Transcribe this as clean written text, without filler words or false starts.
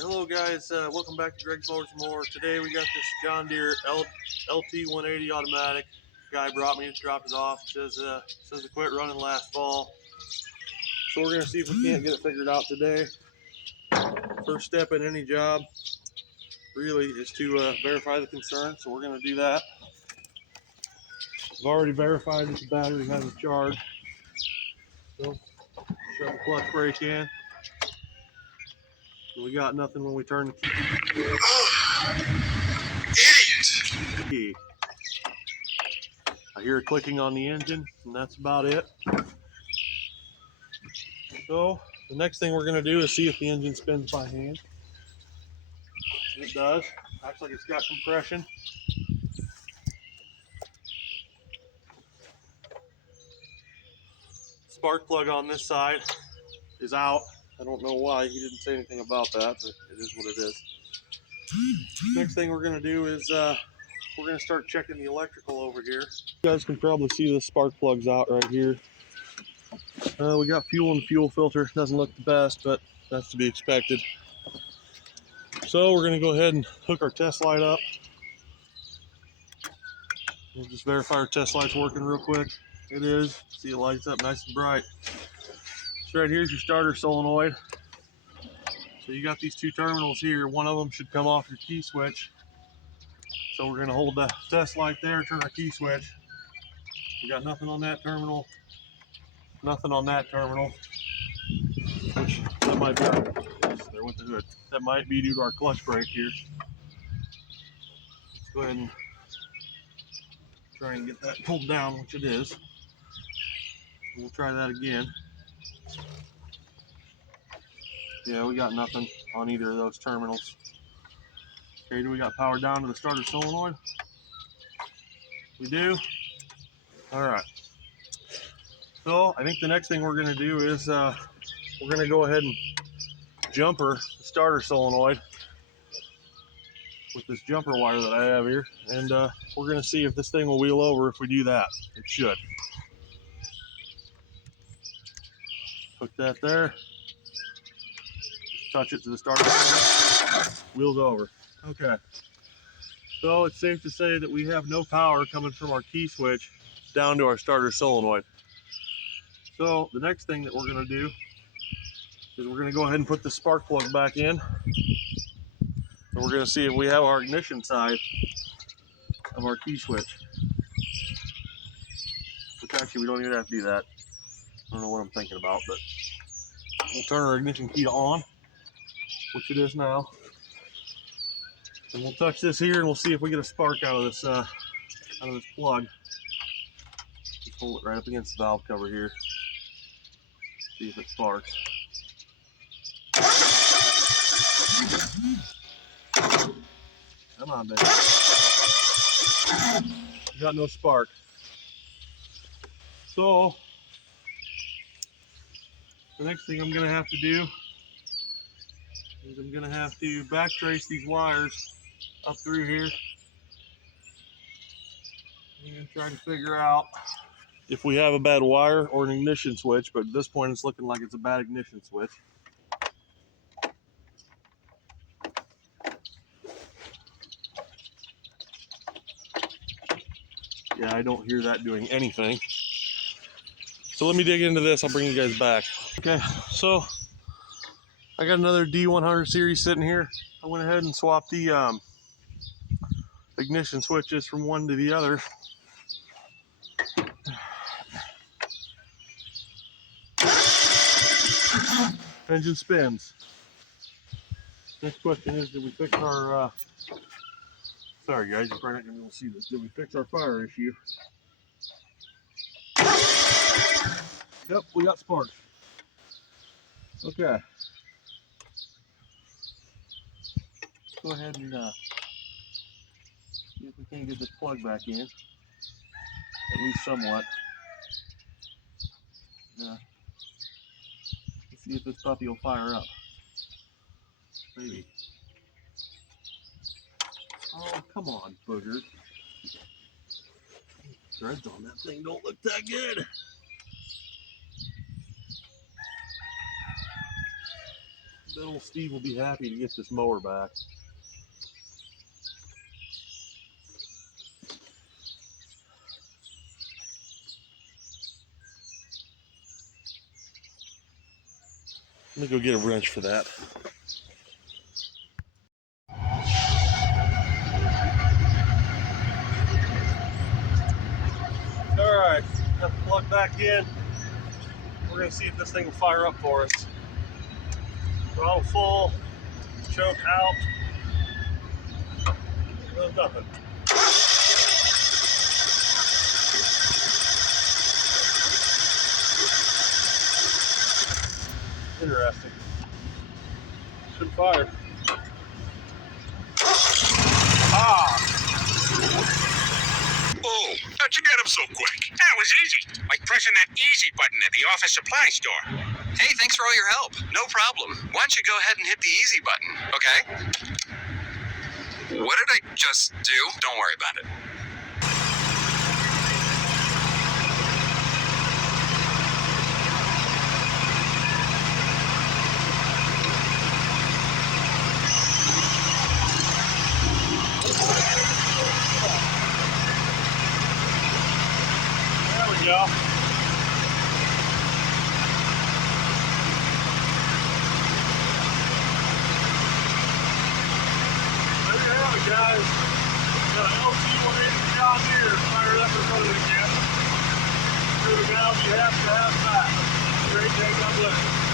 Hello guys, welcome back to Greg's Motors More. Today we got this John Deere LT180 automatic. Guy brought me, dropped it off. Says it quit running last fall. So we're gonna see if we can't get it figured out today. First step in any job really is to verify the concern. So we're gonna do that. I've already verified that the battery has a charge. So shove the clutch brake in. We got nothing when we turn the key. I hear clicking on the engine, and that's about it. So the next thing we're going to do is see if the engine spins by hand. It does. Acts like it's got compression. Spark plug on this side is out. I don't know why. He didn't say anything about that, but it is what it is. Next thing we're going to do is we're going to start checking the electrical over here. You guys can probably see the spark plugs out right here. We got fuel in the fuel filter. Doesn't look the best, but that's to be expected. So we're going to go ahead and hook our test light up. We'll just verify our test light's working real quick. It is. See, it lights up nice and bright. So right here's your starter solenoid. So you got these two terminals here. One of them should come off your key switch. So we're going to hold the test light there, turn our key switch. We got nothing on that terminal. Nothing on that terminal. Which that might be there with the hood. That might be due to our clutch brake here. Let's go ahead and try and get that pulled down, which it is. We'll try that again. Yeah, we got nothing on either of those terminals. Okay, do we got power down to the starter solenoid? We do. All right. So I think the next thing we're going to do is we're going to go ahead and jumper the starter solenoid with this jumper wire that I have here, and we're going to see if this thing will wheel over if we do that. It should. Hook that there. Just touch it to the starter solenoid. Wheels over. Okay. So it's safe to say that we have no power coming from our key switch down to our starter solenoid. So the next thing that we're going to do is we're going to go ahead and put the spark plug back in. And we're going to see if we have our ignition side of our key switch. Which actually we don't even have to do that. I don't know what I'm thinking about, but we'll turn our ignition key to on, which it is now. And we'll touch this here and we'll see if we get a spark out of this plug. Just hold it right up against the valve cover here. See if it sparks. Come on, baby. We got no spark. So the next thing I'm gonna have to do is I'm gonna have to back trace these wires up through here and try to figure out if we have a bad wire or an ignition switch, but at this point it's looking like it's a bad ignition switch. Yeah, I don't hear that doing anything. So let me dig into this, I'll bring you guys back. Okay, so I got another D100 series sitting here. I went ahead and swapped the ignition switches from one to the other. Engine spins. Next question is, did we fix our, sorry guys, you're probably not going to be able to see this. Did we fix our fire issue? Yep, we got sparks. Okay. Let's go ahead and see if we can get this plug back in. At least somewhat. Let's see if this puppy will fire up. Maybe. Oh, come on, booger. Threads on that thing don't look that good. Bet old Steve will be happy to get this mower back. Let me go get a wrench for that. All right, got the plug back in. We're gonna see if this thing will fire up for us. Throttle full, choke out. There's nothing. Interesting. Should fire. Ah! Oh, how'd you get him so quick? That was easy. Like pressing that easy button at the office supply store. Hey, thanks for all your help. No problem. Why don't you go ahead and hit the easy button, okay? What did I just do? Don't worry about it. There we go. There you have it, guys. Got an LT180 John Deere fired up in front of it again. Through the ground, you have to have that. Great day, God bless.